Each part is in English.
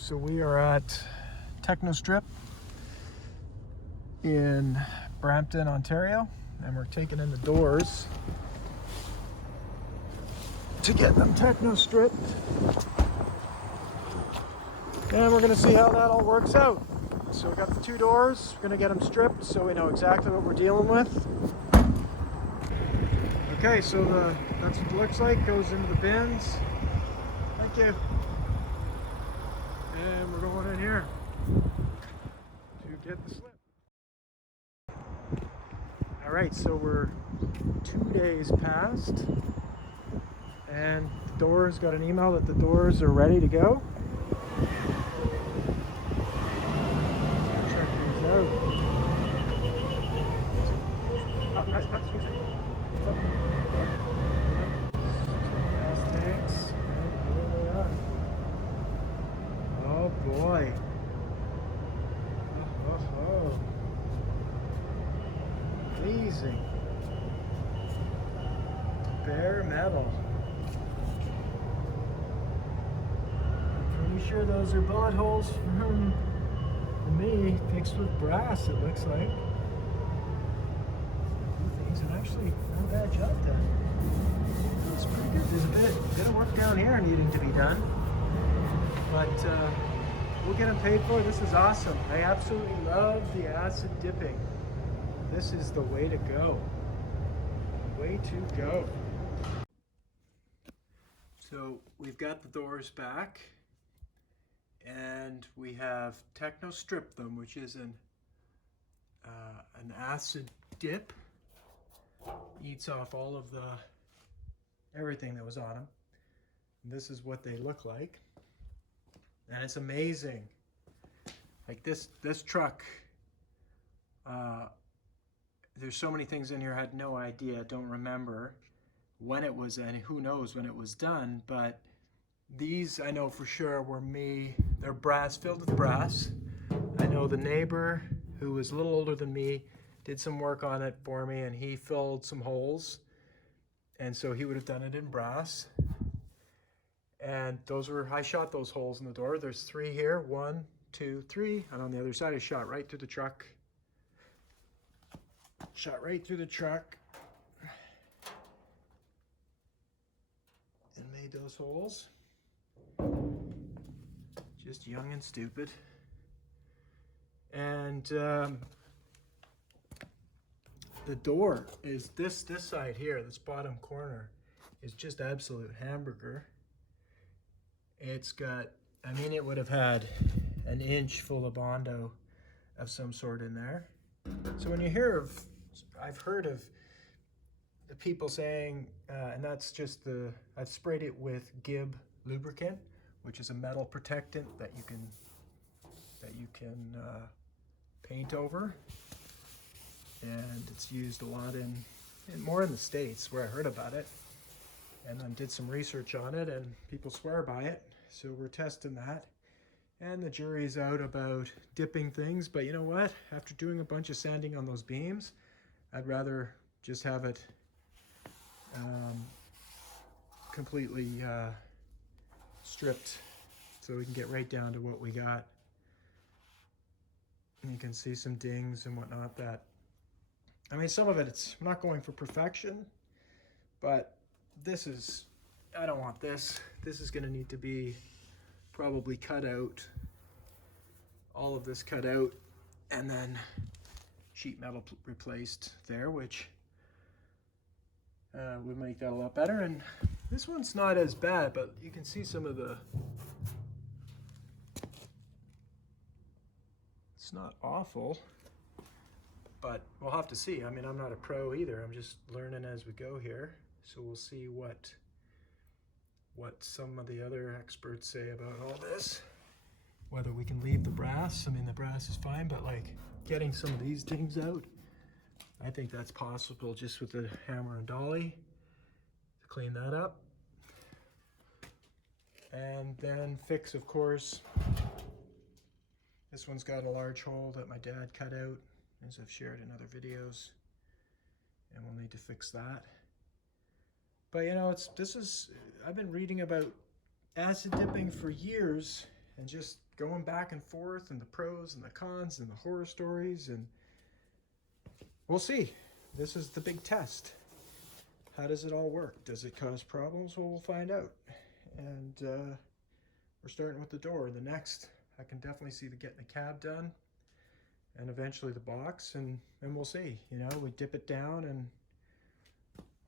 So we are at Techno Strip in Brampton, Ontario, and we're taking in the doors to get them techno stripped. And we're gonna see how that all works out. So we got the two doors, we're gonna get them stripped so we know exactly what we're dealing with. Okay, so that's what it looks like, goes into the bins. Thank you. And we're going in here to get the slip. All right, so we're 2 days past, and the doors got an email that the doors are ready to go. Check these out. Gas tanks. And there they are. Oh boy. Oh. Amazing. Bare metal. I'm pretty sure those are bullet holes from me, fixed with brass, it looks like. Things are actually not a bad job done. It's pretty good. There's a bit of work down here needing to be done, but we'll get them paid for. This is awesome. I absolutely love the acid dipping. This is the way to go. Way to go. So we've got the doors back, and we have techno stripped them, which is an acid dip. Eats off all of everything that was on them. And this is what they look like, and it's amazing. Like this truck. There's so many things in here I had no idea, don't remember when it was, and who knows when it was done, but these I know for sure were me. They're brass, filled with brass. I know the neighbor, who was a little older than me, did some work on it for me, and he filled some holes, and so he would have done it in brass. And I shot those holes in the door. There's 3 here, 1, 2, 3, and on the other side I shot right through the truck. Shot right through the truck and made those holes. Just young and stupid. And the door is this side here, this bottom corner, is just absolute hamburger. It's got, I mean, it would have had an inch full of Bondo of some sort in there. So when you hear of, I've heard of the people saying, and that's just I've sprayed it with Gib lubricant, which is a metal protectant that you can paint over, and it's used a lot more in the States where I heard about it, and then did some research on it, and people swear by it. So we're testing that. And the jury's out about dipping things, but you know what? After doing a bunch of sanding on those beams, I'd rather just have it completely stripped so we can get right down to what we got. And you can see some dings and whatnot I mean, some of it, I'm not going for perfection, but I don't want this. This is gonna need to be probably cut out, all of this cut out, and then sheet metal replaced there, which would make that a lot better. And this one's not as bad, but you can see some of it's not awful, but we'll have to see. I mean, I'm not a pro either. I'm just learning as we go here. So we'll see what some of the other experts say about all this. Whether we can leave the brass. I mean, the brass is fine, but like getting some of these dings out, I think that's possible just with the hammer and dolly to clean that up. And then fix, of course, this one's got a large hole that my dad cut out, as I've shared in other videos, and we'll need to fix that. But you know, I've been reading about acid dipping for years, and just going back and forth, and the pros and the cons and the horror stories, and we'll see. This is the big test. How does it all work? Does it cause problems? Well, we'll find out. And we're starting with the door. The next, I can definitely see getting the cab done, and eventually the box, and we'll see. You know, we dip it down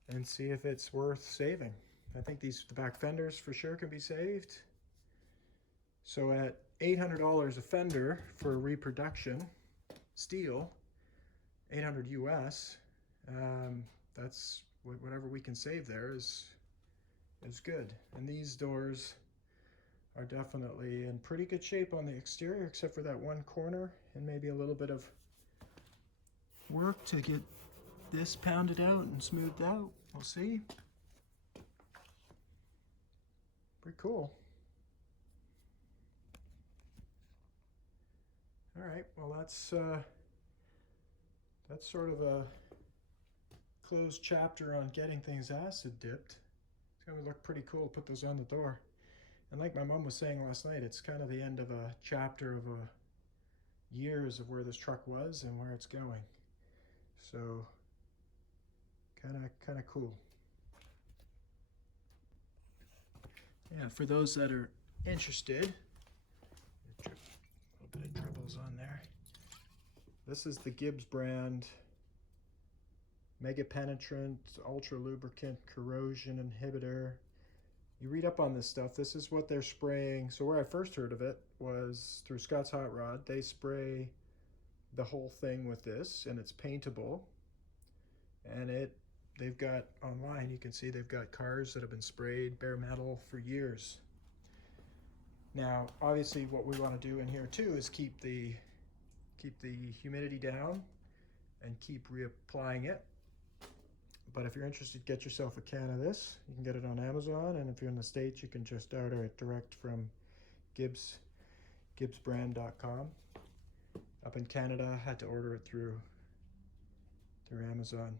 and see if it's worth saving. I think the back fenders for sure can be saved. So at $800 a fender for reproduction, steel, 800 US, that's whatever we can save there is good. And these doors are definitely in pretty good shape on the exterior, except for that one corner and maybe a little bit of work to get this pounded out and smoothed out. We'll see. Pretty cool. All right, well that's sort of a closed chapter on getting things acid dipped. It's gonna look pretty cool to put those on the door. And like my mom was saying last night, it's kind of the end of a chapter of years of where this truck was and where it's going. So kind of cool. Yeah, for those that are interested, a little bit of dribbles on there. This is the Gibbs brand Mega Penetrant, Ultra Lubricant, Corrosion Inhibitor. You read up on this stuff. This is what they're spraying. So where I first heard of it was through Scott's Hotrod. They spray the whole thing with this, and it's paintable. And they've got online, you can see they've got cars that have been sprayed bare metal for years. Now, obviously, what we want to do in here too is keep the humidity down and keep reapplying it. But if you're interested, get yourself a can of this. You can get it on Amazon, and if you're in the States, you can just order it direct from gibbsbrand.com. Up in Canada, I had to order it through Amazon.